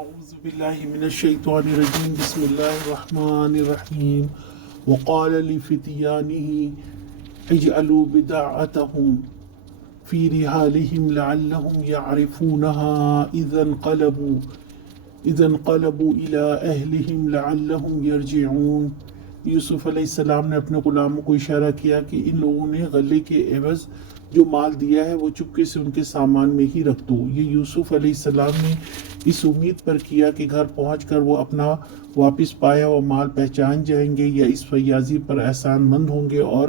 أعوذ بالله من الشيطان الرجيم بسم الله الرحمن الرحيم وقال لفتيانه اجعلوا بضاعتهم في رحالهم لعلهم يعرفونها إذا انقلبوا إلى أهلهم لعلهم يرجعون۔ یوسف علیہ السلام نے اپنے غلاموں کو اشارہ کیا کہ ان لوگوں نے غلے کے عوض جو مال دیا ہے وہ چپکے سے ان کے سامان میں ہی رکھ دو۔ یہ یوسف علیہ السلام نے اس امید پر کیا کہ گھر پہنچ کر وہ اپنا واپس پایا ہوا مال پہچان جائیں گے یا اس فیاضی پر احسان مند ہوں گے، اور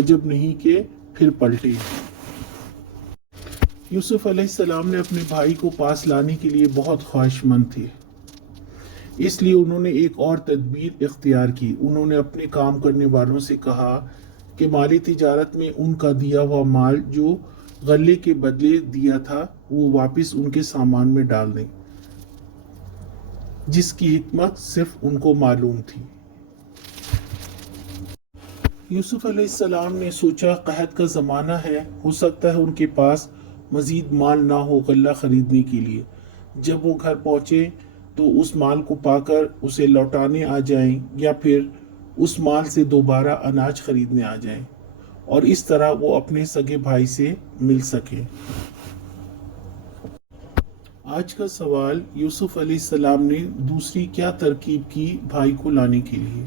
عجب نہیں کہ پھر پلٹے۔ یوسف علیہ السلام نے اپنے بھائی کو پاس لانے کے لیے بہت خواہش مند تھے، اس لیے انہوں نے ایک اور تدبیر اختیار کی۔ انہوں نے اپنے کام کرنے والوں سے کہا کہ مالی تجارت میں ان کا دیا ہوا مال جو غلے کے بدلے دیا تھا وہ واپس ان کے سامان میں ڈال دیں، جس کی حکمت صرف ان کو معلوم تھی۔ یوسف علیہ السلام نے سوچا قحط کا زمانہ ہے، ہو سکتا ہے ان کے پاس مزید مال نہ ہو غلہ خریدنے کے لیے۔ جب وہ گھر پہنچے تو اس مال کو پا کر اسے لوٹانے آ جائیں یا پھر اس مال سے دوبارہ اناج خریدنے آ جائیں، اور اس طرح وہ اپنے سگے بھائی سے مل سکیں۔ آج کا سوال، یوسف علیہ السلام نے دوسری کیا ترکیب کی بھائی کو لانے کے لیے؟